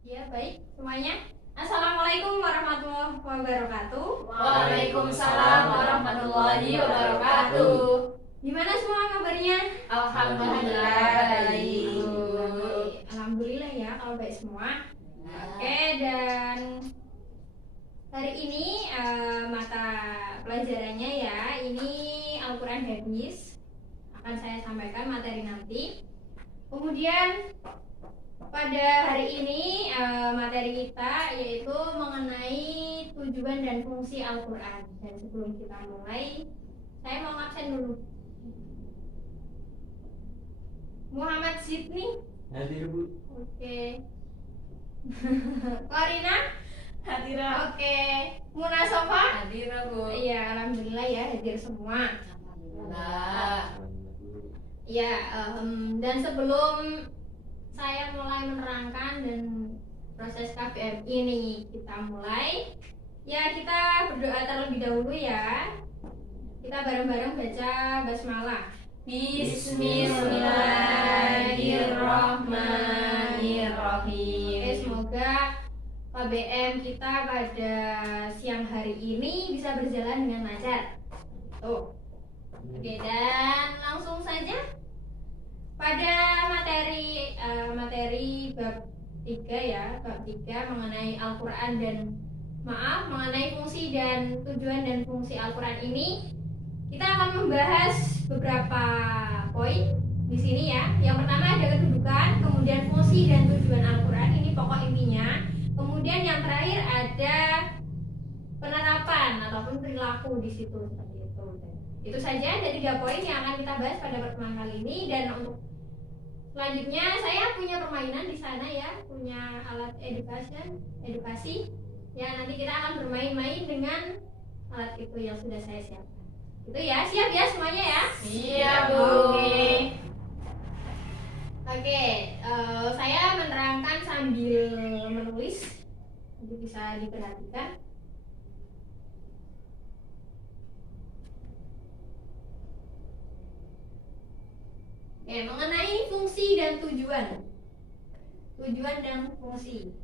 Ya, baik semuanya. Assalamualaikum warahmatullahi wabarakatuh. Waalaikumsalam warahmatullahi wabarakatuh. Gimana semua kabarnya? Alhamdulillah baik. Alhamdulillah ya kalau baik semua. Oke, dan hari ini mata pelajarannya ya, ini Al-Quran Hadis. Akan saya sampaikan materi nanti. Kemudian pada hari ini materi kita yaitu mengenai tujuan dan fungsi Al-Quran. Dan sebelum kita mulai, saya mau absen dulu. Muhammad Sidni. Hadir Bu. Oke. Korina. Hadirah. Oke. Muna Sofa. Hadirah Bu. Iya, alhamdulillah ya hadir semua. Alhamdulillah. Ya, dan sebelum saya mulai menerangkan dan proses KBM ini kita mulai, ya kita berdoa terlebih dahulu ya. Kita bareng-bareng baca basmalah. Bismillahirrahmanirrahim. Oke, semoga KBM kita pada siang hari ini bisa berjalan dengan lancar. Tuh. Oke, dan langsung saja pada materi bab 3 ya, bab 3 mengenai Al-Quran dan mengenai fungsi dan tujuan dan fungsi Al-Quran ini. Kita akan membahas beberapa poin di sini ya. Yang pertama ada kedudukan, kemudian fungsi dan tujuan Al-Quran, ini pokok intinya. Kemudian yang terakhir ada penerapan ataupun perilaku di situ seperti itu. Itu saja ada 3 poin yang akan kita bahas pada pertemuan kali ini. Dan untuk selanjutnya saya punya permainan di sana ya, punya alat edukasi. Ya, nanti kita akan bermain-main dengan alat itu yang sudah saya siapkan. Itu ya, siap ya semuanya ya? Siap Bu. Oke, saya menerangkan sambil menulis, nanti bisa diperhatikan. Oke, mengenai fungsi dan tujuan. Tujuan dan fungsi.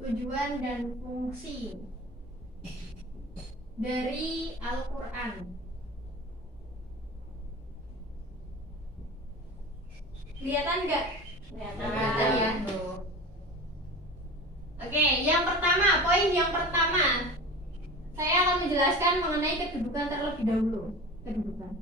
Tujuan dan fungsi dari Al-Quran. Kelihatan nggak? Kelihatan ya Bu. Oke, poin yang pertama, saya akan menjelaskan mengenai kedudukan terlebih dahulu. Kedudukan.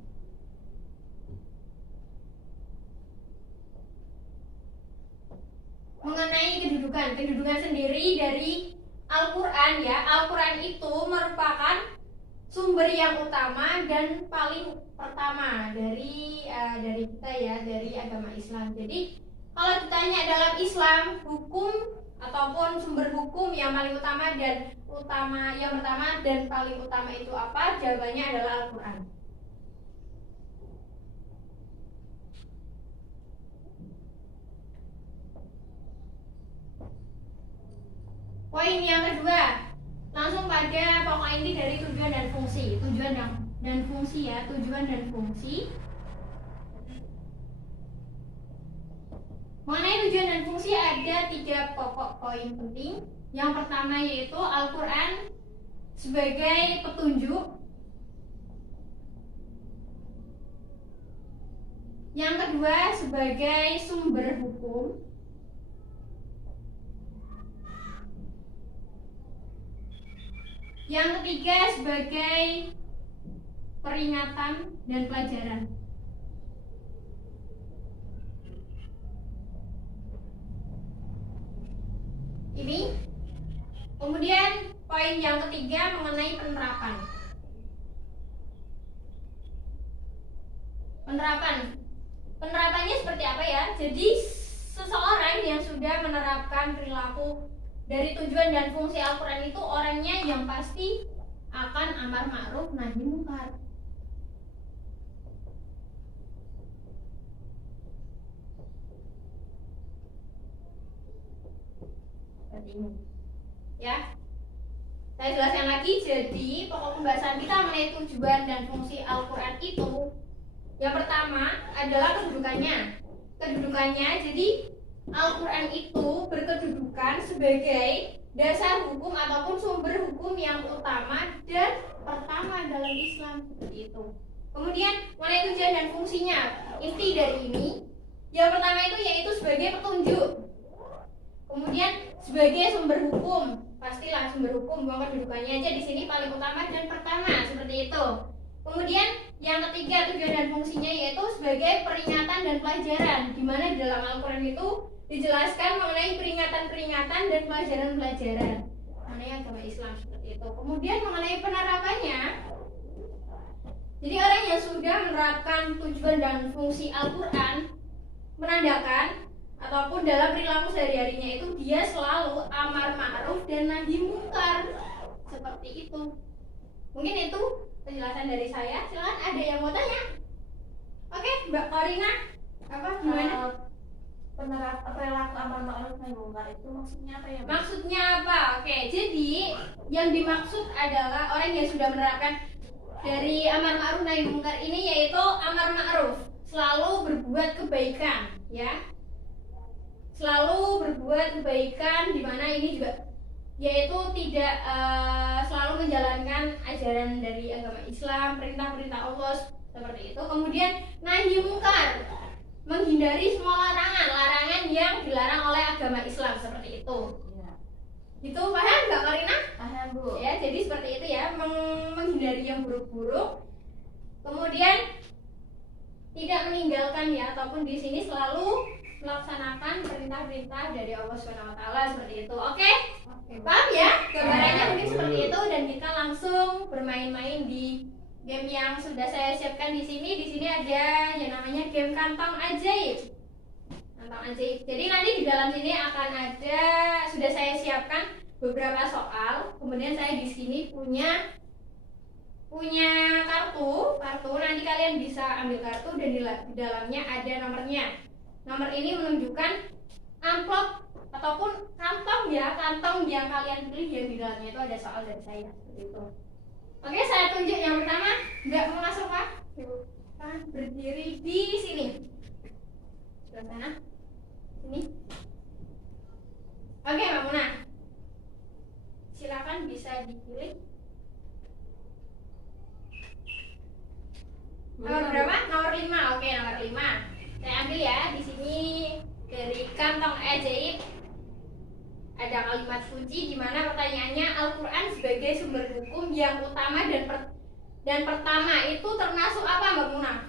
Mengenai kedudukan sendiri dari Al-Quran ya. Al-Quran itu merupakan sumber yang utama dan paling pertama dari kita ya, dari agama Islam. Jadi kalau ditanya dalam Islam hukum ataupun sumber hukum yang paling utama yang pertama dan paling utama itu apa? Jawabannya adalah Al-Quran. Poin yang kedua, langsung pada pokok inti dari tujuan dan fungsi. Tujuan dan fungsi ya, tujuan dan fungsi. Mengenai tujuan dan fungsi ada 3 pokok poin penting. Yang pertama yaitu Al-Quran sebagai petunjuk. Yang kedua sebagai sumber hukum. Yang ketiga sebagai peringatan dan pelajaran. Ini. Kemudian poin yang ketiga mengenai penerapan. Penerapannya seperti apa ya? Jadi seseorang yang sudah menerapkan perilaku dari tujuan dan fungsi Al-Quran itu orangnya yang pasti akan amar ma'ruf nahi munkar. Seperti ini. Ya. Saya jelaskan lagi. Jadi pokok pembahasan kita mengenai tujuan dan fungsi Al-Quran itu, yang pertama adalah kedudukannya. Jadi Al-Quran itu berkedudukan sebagai dasar hukum ataupun sumber hukum yang utama dan pertama dalam Islam, seperti itu. Kemudian mengenai tujuan dan fungsinya, inti dari ini yang pertama itu yaitu sebagai petunjuk. Kemudian sebagai sumber hukum, pastilah sumber hukum, bahwa kedudukannya aja di sini paling utama dan pertama, seperti itu. Kemudian yang ketiga, tujuan dan fungsinya yaitu sebagai peringatan dan pelajaran, di mana di dalam Al-Quran itu dijelaskan mengenai peringatan-peringatan dan pelajaran-pelajaran mengenai agama Islam, seperti itu. Kemudian mengenai penerapannya, jadi orang yang sudah menerapkan tujuan dan fungsi Al-Quran menandakan ataupun dalam perilaku sehari-harinya itu dia selalu amar ma'ruf dan nahi mungkar, seperti itu. Mungkin itu penjelasan dari saya. Silakan, ada yang mau tanya? Oke, Mbak Korina, apa gimana? Perilaku amar ma'ruf nahi mungkar itu maksudnya apa ya? Maksudnya apa? Oke, jadi yang dimaksud adalah orang yang sudah menerapkan dari amar ma'ruf nahi mungkar ini, yaitu amar ma'ruf, selalu berbuat kebaikan, ya. Selalu berbuat kebaikan, di mana ini juga yaitu tidak selalu menjalankan ajaran dari agama Islam, perintah-perintah Allah, seperti itu. Kemudian nahi mungkar, menghindari semua larangan yang dilarang oleh agama Islam, seperti itu. Ya. Itu paham Mbak Karina? Paham, Bu. Ya, jadi seperti itu ya, menghindari yang buruk-buruk. Kemudian tidak meninggalkan ya, ataupun di sini selalu melaksanakan perintah-perintah dari Allah SWT, seperti itu. Oke? Paham ya? Gambarannya mungkin seperti itu, dan kita langsung bermain-main di game yang sudah saya siapkan di sini. Di sini ada yang namanya game kantong ajaib. Kantong ajaib. Jadi nanti di dalam sini akan ada, sudah saya siapkan beberapa soal. Kemudian saya di sini punya kartu. Nanti kalian bisa ambil kartu dan di dalamnya ada nomornya. Nomor ini menunjukkan amplop ataupun kantong yang kalian pilih, yang di dalamnya itu ada soal dari saya, seperti itu. Oke, saya tunjuk yang pertama. Nggak mau masuk, Pak? Berdiri di sini. Sebelah sana. Sini. Oke, Mbak Muna. Silakan bisa dipilih. Nomor berapa? Nomor 5. Oke, nomor 5. Saya ambil ya. Di sini dari kantong ajaib ada kalimat kunci, di mana pertanyaannya Al-Quran sebagai sumber hukum yang utama dan pertama itu termasuk apa, Mbak Muna?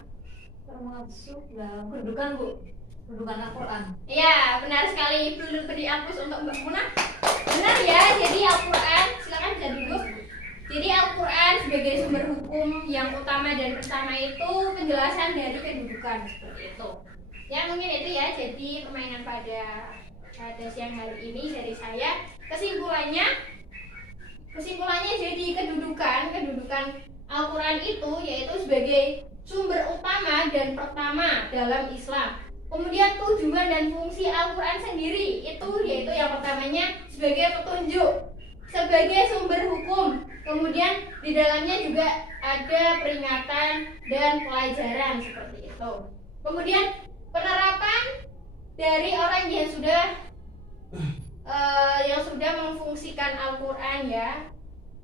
Termasuk dalam kedudukan, Bu. Kedudukan Al-Quran. Iya, benar sekali. Belum beri hapus untuk Mbak Muna. Benar ya. Jadi Al-Quran, silakan bisa duduk. Jadi Al-Quran sebagai sumber hukum yang utama dan pertama itu penjelasan dari kedudukan, seperti itu. Ya, mungkin itu ya. Jadi permainan pada siang hari ini dari saya. Kesimpulannya jadi kedudukan Al-Quran itu yaitu sebagai sumber utama dan pertama dalam Islam. Kemudian tujuan dan fungsi Al-Quran sendiri itu yaitu yang pertamanya sebagai petunjuk, sebagai sumber hukum. Kemudian di dalamnya juga ada peringatan dan pelajaran, seperti itu. Kemudian penerapan dari orang yang sudah memfungsikan Al-Quran ya,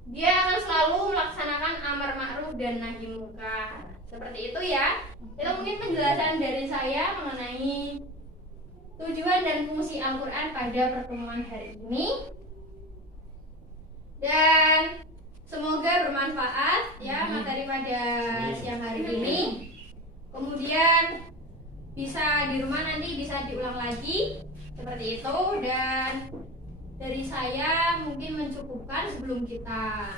dia akan selalu melaksanakan amar ma'ruf dan nahi mungkar, seperti itu ya. Itu mungkin penjelasan dari saya mengenai tujuan dan fungsi Al-Quran pada pertemuan hari ini, dan semoga bermanfaat ya materi pada siang hari ini. Kemudian bisa di rumah nanti bisa diulang lagi, seperti itu. Dan dari saya mungkin mencukupkan sebelum kita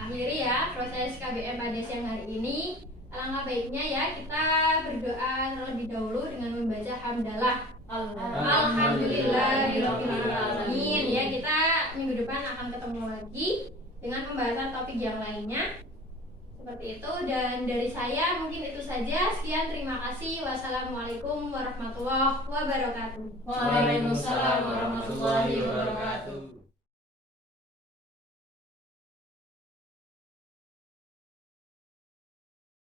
akhiri ya proses KBM pada siang hari ini. Alangkah baiknya ya kita berdoa terlebih dahulu dengan membaca hamdalah. Alhamdulillahirabbil alamin. Ya, kita minggu depan akan ketemu lagi dengan pembahasan topik yang lainnya, seperti itu. Dan dari saya mungkin itu saja. Sekian, terima kasih. Wassalamualaikum warahmatullahi wabarakatuh. Waalaikumsalam warahmatullahi wabarakatuh.